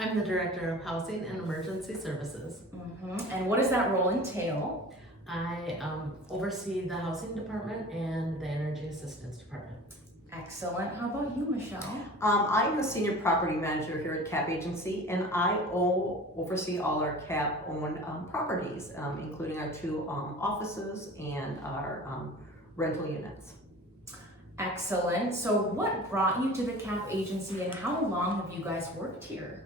I'm the Director of Housing and Emergency Services. And what does that role entail? I oversee the Housing Department and the Energy Assistance Department. Excellent. How about you, Michelle? I'm the Senior Property Manager here at CAP Agency, and I oversee all our CAP-owned properties, including our two offices and our rental units. Excellent. So what brought you to the CAP Agency and how long have you guys worked here?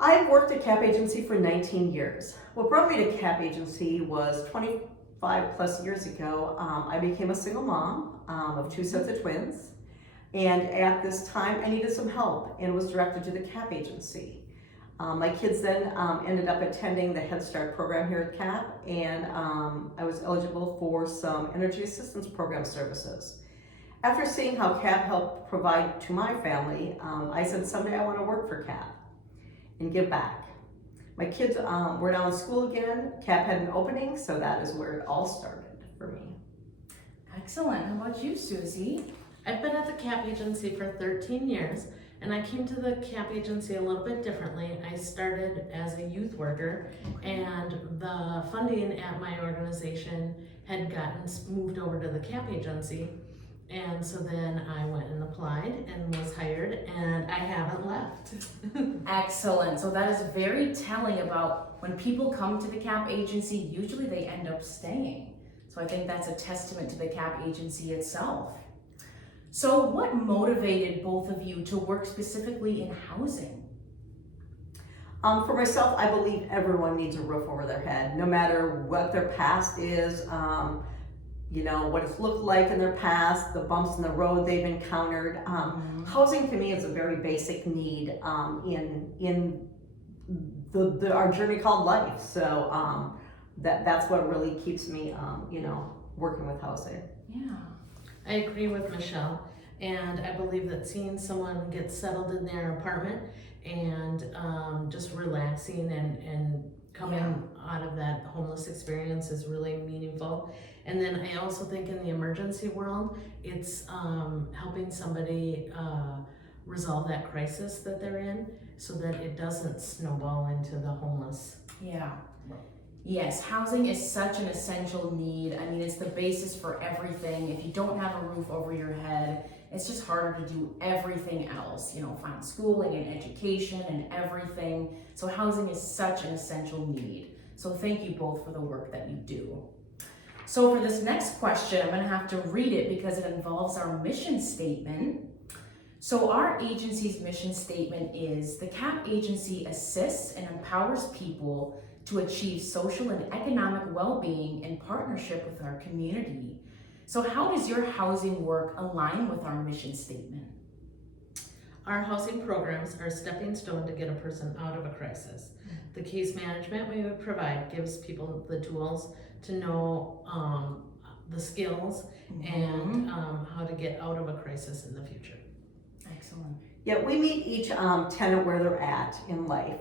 I've worked at CAP Agency for 19 years. What brought me to CAP Agency was 25 plus years ago. I became a single mom of two sets of twins, and at this time I needed some help and was directed to the CAP Agency. My kids then ended up attending the Head Start program here at CAP, and I was eligible for some energy assistance program services. After seeing how CAP helped provide to my family, I said someday I want to work for CAP and give back. My kids were now in school again. CAP had an opening, so that is where it all started for me. Excellent. How about you, Susie? I've been at the CAP Agency for 13 years, and I came to the CAP Agency a little bit differently. I started as a youth worker, and the funding at my organization had gotten moved over to the CAP Agency. And so then I went and applied and was hired, and I haven't left. Excellent. So that is very telling about when people come to the CAP Agency, usually they end up staying. So I think that's a testament to the CAP Agency itself. So what motivated both of you to work specifically in housing? For myself, I believe everyone needs a roof over their head, no matter what their past is, you know, what it's looked like in their past, the bumps in the road they've encountered. Housing to me is a very basic need in our journey called life. So that's what really keeps me, you know, working with housing. Yeah. I agree with Michelle, and I believe that seeing someone get settled in their apartment and just relaxing and coming out of that homeless experience is really meaningful. And then I also think in the emergency world, it's helping somebody resolve that crisis that they're in so that it doesn't snowball into the homeless. Yeah. Yes, housing is such an essential need. I mean, it's the basis for everything. If you don't have a roof over your head, it's just harder to do everything else, you know, find schooling and education and everything. So housing is such an essential need. So thank you both for the work that you do. So for this next question, I'm going to have to read it because it involves our mission statement. So our agency's mission statement is: the CAP Agency assists and empowers people to achieve social and economic well-being in partnership with our community. So how does your housing work align with our mission statement? Our housing programs are a stepping stone to get a person out of a crisis. The case management we would provide gives people the tools to know the skills and how to get out of a crisis in the future. Excellent. Yeah, we meet each tenant where they're at in life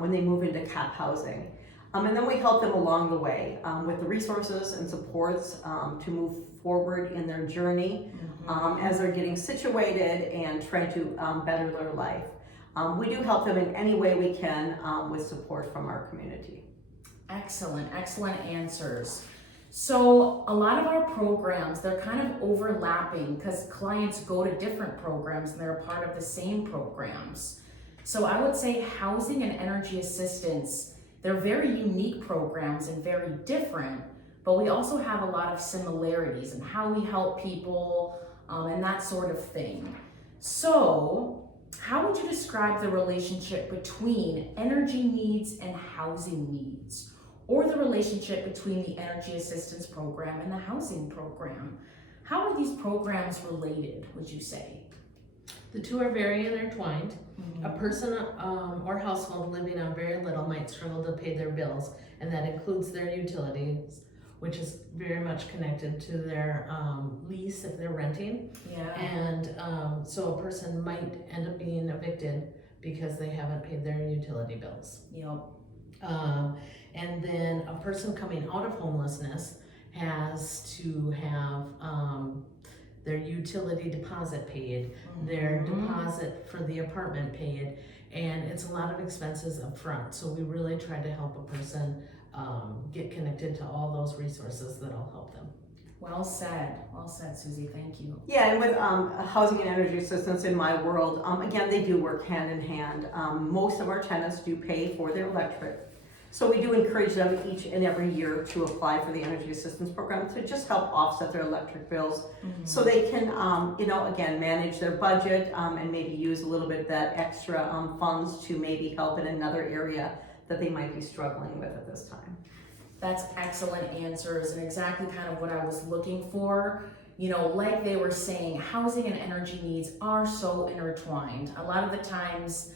when they move into CAP housing. And then we help them along the way with the resources and supports to move forward in their journey as they're getting situated and trying to better their life. We do help them in any way we can with support from our community. Excellent, excellent answers. So a lot of our programs, they're kind of overlapping because clients go to different programs and they're a part of the same programs. So I would say housing and energy assistance, they're very unique programs and very different, but we also have a lot of similarities in how we help people and that sort of thing. So how would you describe the relationship between energy needs and housing needs, or the relationship between the energy assistance program and the housing program? How are these programs related, would you say? The two are very intertwined. A person or household living on very little might struggle to pay their bills, and that includes their utilities, which is very much connected to their lease if they're renting. Yeah. And so a person might end up being evicted because they haven't paid their utility bills. Yep. And then a person coming out of homelessness has to have their utility deposit paid, their deposit for the apartment paid, and it's a lot of expenses up front. So we really try to help a person get connected to all those resources that'll help them. Well said, Susie, thank you. Yeah, and with housing and energy assistance in my world, again, they do work hand in hand. Most of our tenants do pay for their electric. So we do encourage them each and every year to apply for the energy assistance program to just help offset their electric bills, so they can, again, manage their budget and maybe use a little bit of that extra funds to maybe help in another area that they might be struggling with at this time. That's excellent answers and exactly kind of what I was looking for. You know, like they were saying, housing and energy needs are so intertwined. A lot of the times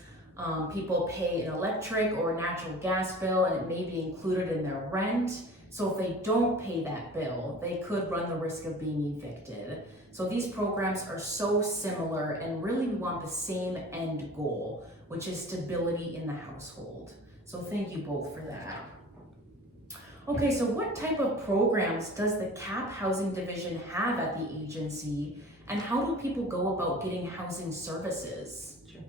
people pay an electric or natural gas bill and it may be included in their rent. So if they don't pay that bill, they could run the risk of being evicted. So these programs are so similar and really we want the same end goal, which is stability in the household. So thank you both for that. Okay, so what type of programs does the CAP Housing Division have at the agency, and how do people go about getting housing services? Sure.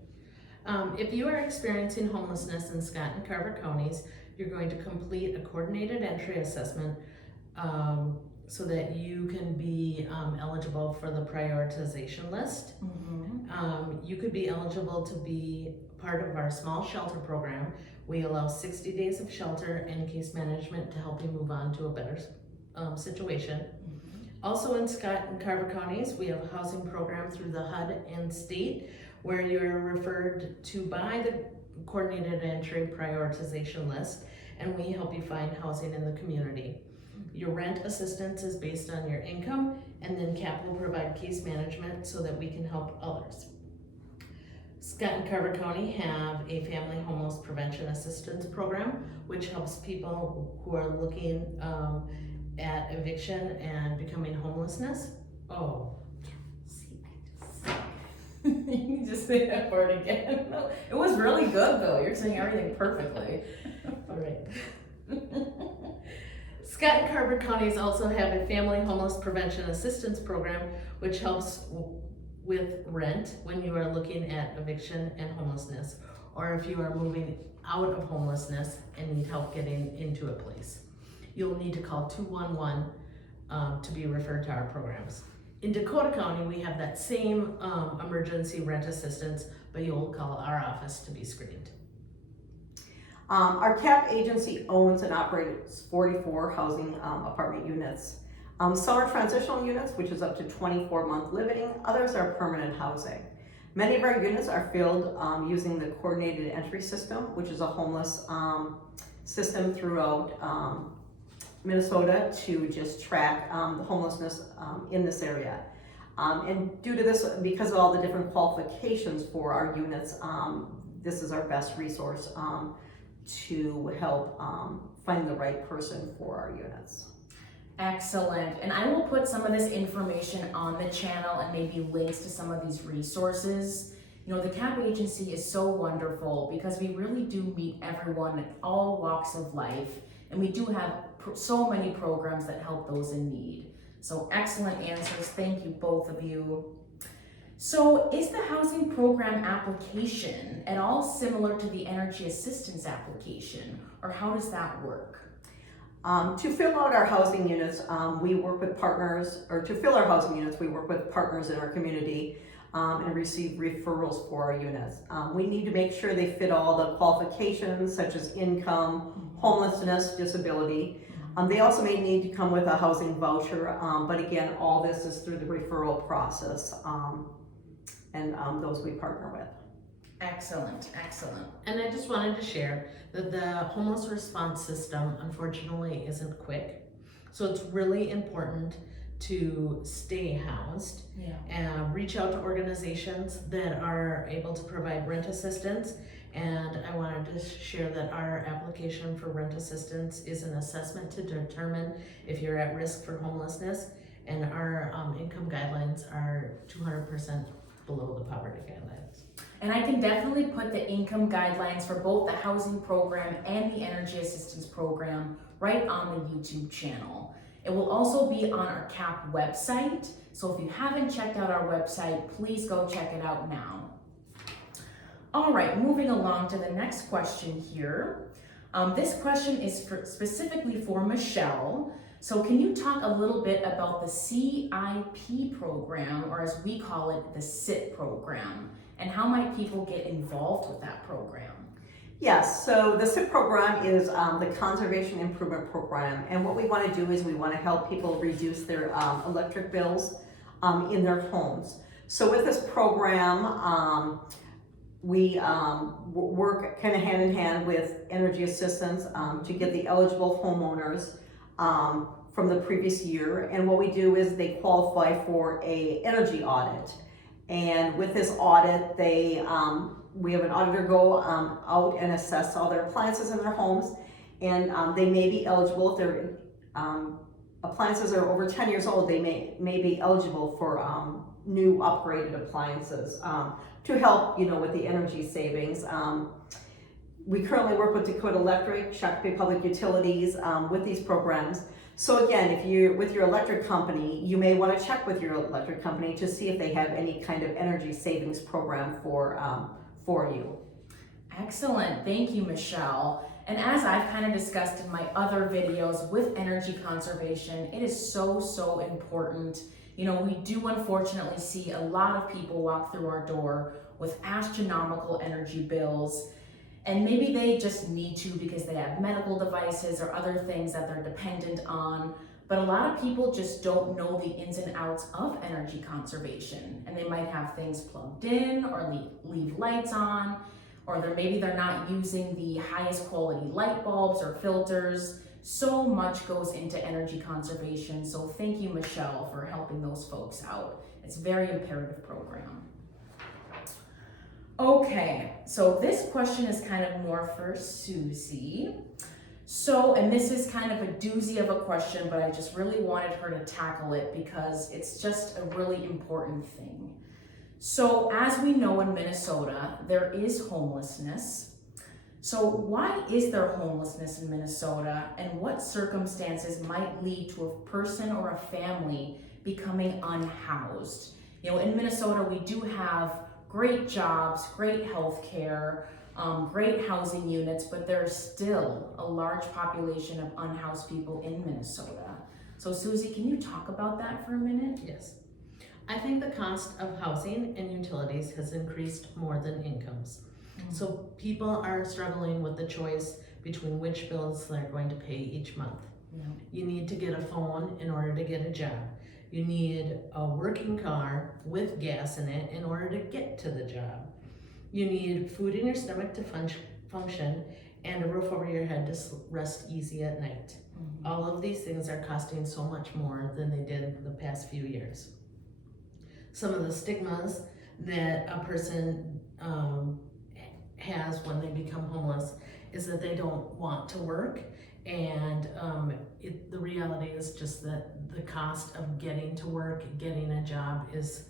If you are experiencing homelessness in Scott and Carver counties, you're going to complete a coordinated entry assessment so that you can be eligible for the prioritization list. You could be eligible to be part of our small shelter program. We allow 60 days of shelter and case management to help you move on to a better situation. Also in Scott and Carver counties, we have a housing program through the HUD and state where you're referred to by the coordinated entry prioritization list, and we help you find housing in the community. Your rent assistance is based on your income, and then CAP will provide case management so that we can help others. Scott and Carver County have a family homeless prevention assistance program, which helps people who are looking at eviction and becoming homelessness. Oh, see, You can just say that part again. No, it was really good though. You're saying everything perfectly. all right. Scott and Carver counties also have a family homeless prevention assistance program, which helps with rent when you are looking at eviction and homelessness, or if you are moving out of homelessness and need help getting into a place. You'll need to call 211 to be referred to our programs. In Dakota County, we have that same emergency rent assistance, but you'll call our office to be screened. Our CAP agency owns and operates 44 housing apartment units. Some are transitional units, which is up to 24-month living. Others are permanent housing. Many of our units are filled using the coordinated entry system, which is a homeless system throughout Minnesota to just track the homelessness in this area. And due to this, because of all the different qualifications for our units, this is our best resource to help find the right person for our units. Excellent. And I will put some of this information on the channel and maybe links to some of these resources. You know, the CAP agency is so wonderful because we really do meet everyone in all walks of life, and we do have so many programs that help those in need. So excellent answers. Thank you, both of you. So is the housing program application at all similar to the energy assistance application, or how does that work? To fill out our housing units, we work with partners, or to fill our housing units, we work with partners in our community and receive referrals for our units. We need to make sure they fit all the qualifications such as income, homelessness, disability. They also may need to come with a housing voucher, but again, all this is through the referral process and those we partner with. Excellent, excellent. And I just wanted to share that the homeless response system unfortunately isn't quick. So it's really important to stay housed and reach out to organizations that are able to provide rent assistance. And I wanted to share that our application for rent assistance is an assessment to determine if you're at risk for homelessness, and our income guidelines are 200% below the poverty guidelines. And I can definitely put the income guidelines for both the housing program and the energy assistance program right on the YouTube channel. It will also be on our CAP website. So if you haven't checked out our website, please go check it out now. All right, moving along to the next question here. This question is specifically for Michelle. So can you talk a little bit about the CIP program, or as we call it, the SIP program, and how might people get involved with that program? Yes, so the SIP program is the Conservation Improvement Program, and what we want to do is we want to help people reduce their electric bills in their homes. So with this program, we work kind of hand in hand with energy assistance to get the eligible homeowners from the previous year, and what we do is they qualify for a energy audit, and with this audit we have an auditor go out and assess all their appliances in their homes, and they may be eligible if their appliances are over 10 years old. They may be eligible for new upgraded appliances to help, with the energy savings. We currently work with Dakota Electric, Shakopee Public Utilities with these programs. So again, if you're with your electric company, you may want to check with your electric company to see if they have any kind of energy savings program for you. Excellent, thank you, Michelle. And as I've kind of discussed in my other videos with energy conservation, it is so important. We do unfortunately see a lot of people walk through our door with astronomical energy bills, and maybe they just need to because they have medical devices or other things that they're dependent on. But a lot of people just don't know the ins and outs of energy conservation, and they might have things plugged in or leave lights on, or maybe they're not using the highest quality light bulbs or filters. So much goes into energy conservation, so thank you, Michelle, for helping those folks out. It's a very imperative program. Okay, so this question is kind of more for Susie. So, and this is kind of a doozy of a question, but I just really wanted her to tackle it because it's just a really important thing. So, as we know in Minnesota, there is homelessness. So why is there homelessness in Minnesota, and what circumstances might lead to a person or a family becoming unhoused? In Minnesota, we do have great jobs, great health care, great housing units, but there's still a large population of unhoused people in Minnesota. So Susie, can you talk about that for a minute? Yes. I think the cost of housing and utilities has increased more than incomes. So people are struggling with the choice between which bills they're going to pay each month. Yeah. You need to get a phone in order to get a job. You need a working car with gas in it in order to get to the job. You need food in your stomach to function and a roof over your head to rest easy at night. Mm-hmm. All of these things are costing so much more than they did the past few years. Some of the stigmas that a person has when they become homeless is that they don't want to work, and the reality is just that the cost of getting to work, getting a job is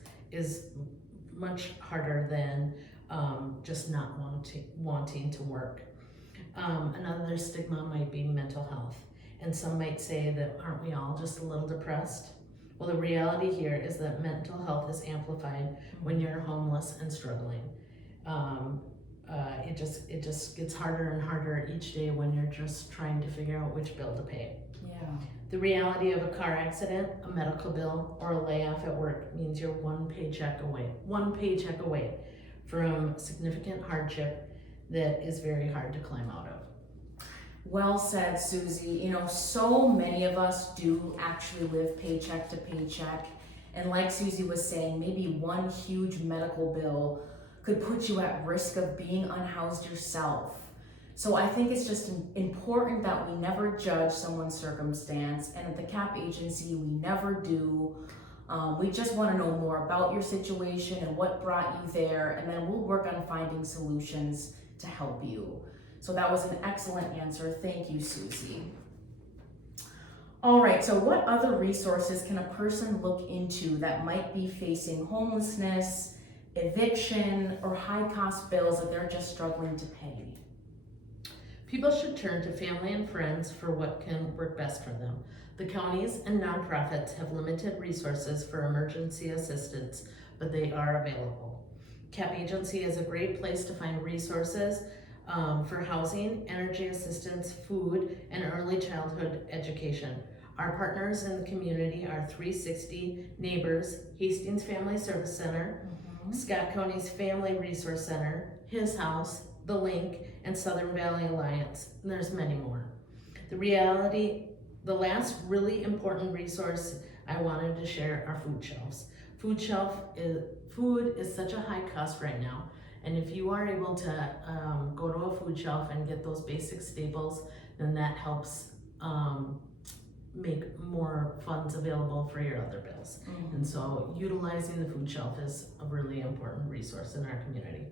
much harder than just not wanting to work. Another stigma might be mental health, and some might say that aren't we all just a little depressed? Well, the reality here is that mental health is amplified when you're homeless and struggling. It just gets harder and harder each day when you're just trying to figure out which bill to pay. Yeah. The reality of a car accident, a medical bill, or a layoff at work means you're one paycheck away from significant hardship that is very hard to climb out of. Well said, Susie. So many of us do actually live paycheck to paycheck. And like Susie was saying, maybe one huge medical bill could put you at risk of being unhoused yourself. So I think it's just important that we never judge someone's circumstance, and at the CAP agency, we never do. We just want to know more about your situation and what brought you there, and then we'll work on finding solutions to help you. So that was an excellent answer. Thank you, Susie. All right, so what other resources can a person look into that might be facing homelessness, eviction, or high cost bills that they're just struggling to pay? People should turn to family and friends for what can work best for them. The counties and nonprofits have limited resources for emergency assistance, but they are available. CAP Agency is a great place to find resources for housing, energy assistance, food, and early childhood education. Our partners in the community are 360 Neighbors, Hastings Family Service Center, Scott County's Family Resource Center, His House, The Link, and Southern Valley Alliance, and there's many more. The last really important resource I wanted to share are food shelves. Food is such a high cost right now, and if you are able to go to a food shelf and get those basic staples, then that helps make more funds available for your other bills. And so utilizing the food shelf is a really important resource in our community.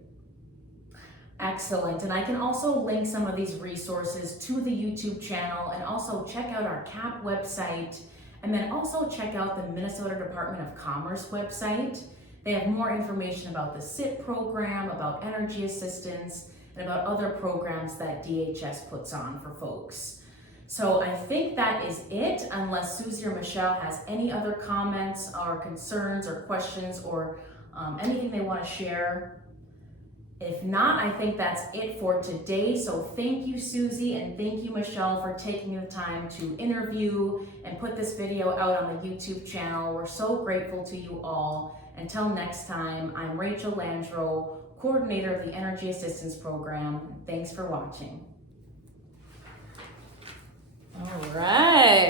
Excellent, and I can also link some of these resources to the YouTube channel, and also check out our CAP website, and then also check out the Minnesota Department of Commerce website. They have more information about the SIT program, about energy assistance, and about other programs that DHS puts on for folks. So I think that is it, unless Susie or Michelle has any other comments or concerns or questions or anything they want to share. If not, I think that's it for today. So thank you, Susie, and thank you, Michelle, for taking the time to interview and put this video out on the YouTube channel. We're so grateful to you all. Until next time, I'm Rachel Landreau, coordinator of the Energy Assistance Program. Thanks for watching. All right.